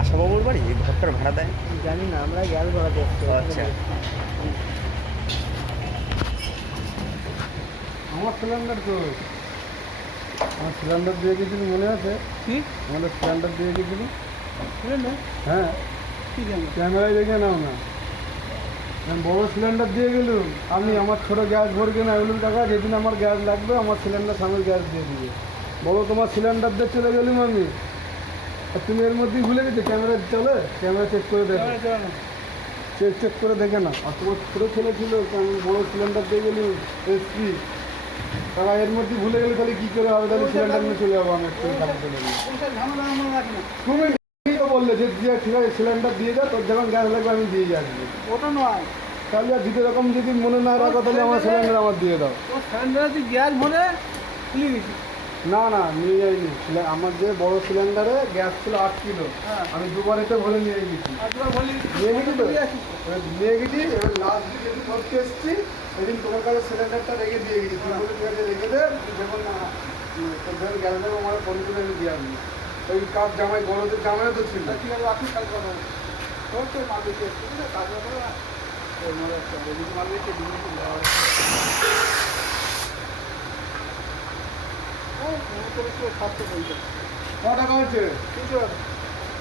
আশাবাবুর বাড়ি এই ঘরটার ভাড়া দেয়? জানি না, আমরা গ্যাস ভাড়া দিচ্ছি। আচ্ছা। আমার সিলিন্ডার তো আমার সিলিন্ডার দিয়ে গেছিলি মনে আছে? কি আমাদের সিলিন্ডার দিয়ে গেছিলি? সিলিন্ডার? হ্যাঁ, কি জানি? ক্যামেরায় দেখে নাও না। আমি বড় সিলিন্ডার দিয়ে গেলুম, আমি আমার ছোটো গ্যাস ভরকে না এগুলো টাকা, যেদিন আমার গ্যাস লাগবে আমার সিলিন্ডার সামনে গ্যাস দিয়ে দিবে। বড় তোমার সিলিন্ডার দিয়ে চলে গেলুম আমি, আর তুমি এর মধ্যেই ভুলে গেছো। ক্যামেরা চলে, ক্যামেরা চেক করে দেখো, চেক করে দেখে না। আর তোমার ছোটো ছেলে ছিল, আমি বড় সিলিন্ডার দিয়ে গেলুম এসপি, তারা এর মধ্যে ভুলে গেলে তাহলে কী করে হবে? তাহলে সিলিন্ডার নিয়ে চলে যাবো আমি একটু খারাপ চলে যাবো। তুমি ঠিকই বললে যে দিয়ে ঠিক আছে সিলিন্ডার দিয়ে দাও, তোর যখন গ্যাস লাগবে আমি দিয়ে আসবো। ওটা নয়, তাহলে আর দ্বিতীয় রকম যদি মনে না রাখো তাহলে আমার সিলিন্ডার আমার দিয়ে দাও। তোমার সিলিন্ডারে তুই গ্যাস ভরে খুলে গেছি। না না, নিয়ে যাইনি। আমার যে বড় সিলিন্ডারে গ্যাস ছিল 8 কিলো, হ্যাঁ। আমি দুবার এতে ভরে নিয়ে গেছি। আর তোমার বলি নিয়ে গেছি তো, দিয়ে আসিস। নিয়ে গেছি। এবার লাস্ট দিন যেদিন ভরতে এসেছি সেদিন তোমার কাছে সিলিন্ডারটা রেখে দিয়ে গেছি। তুমি বলে ঠিক আছে রেখে দে, যখন তোর যখন গ্যাস দেবো আমার ফোন করে আমি দিয়ে আসবি। ওই কাপ জামাই বড়দের জামাই তো ছিল। ঠিক আছে, রাখি, কাজ করবো। তোর তো মাল বেশি আসছে, বুঝলে? কাজ করবো না। ওই মাল আসছে, যদি মাল বেশি দিবি তো দেওয়া হবে। ও, তুমি তো একটু 750 ক টাকা হচ্ছে? 300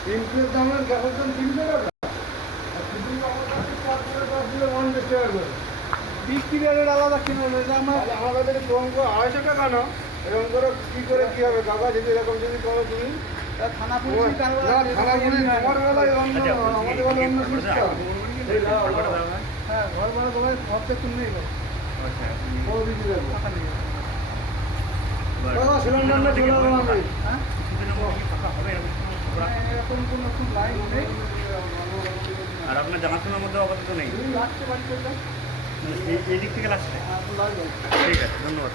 তিনটের দামের গ্যাসের দাম 300 টাকা। আর শুধু আমার কাছে 4 করে 10 দিলে 150 টাকা করে। বিক্রি রেট আলাদা কিনে নেবে আমার। তাহলে আমার কাছে একটু কম করে 250 টাকা না, এরকম করে কী করে কী হবে কাকা? যদি এরকম যদি করো তুমি, থানা পুলিশ কারবার না থানা পুলিশ তোমার বেলায় অন্য, আমাদের বেলায় অন্য সিস্টেম। হ্যাঁ, ঘর ভাড়া তোমার ঘর থেকে তুলে নিল বড় দিদি দেবো। টাকা নিয়ে দাদা সিলিন্ডারটা চলে যাবো আমি। হ্যাঁ, এরকম কোনো খুব লাইন নেই। আর আপনার জানাশোনার মধ্যে আপাতত নেই? লাস্টে বাড়ি চলবে। এই দিক থেকে লাস্টে? লাগবে। ঠিক আছে, ধন্যবাদ।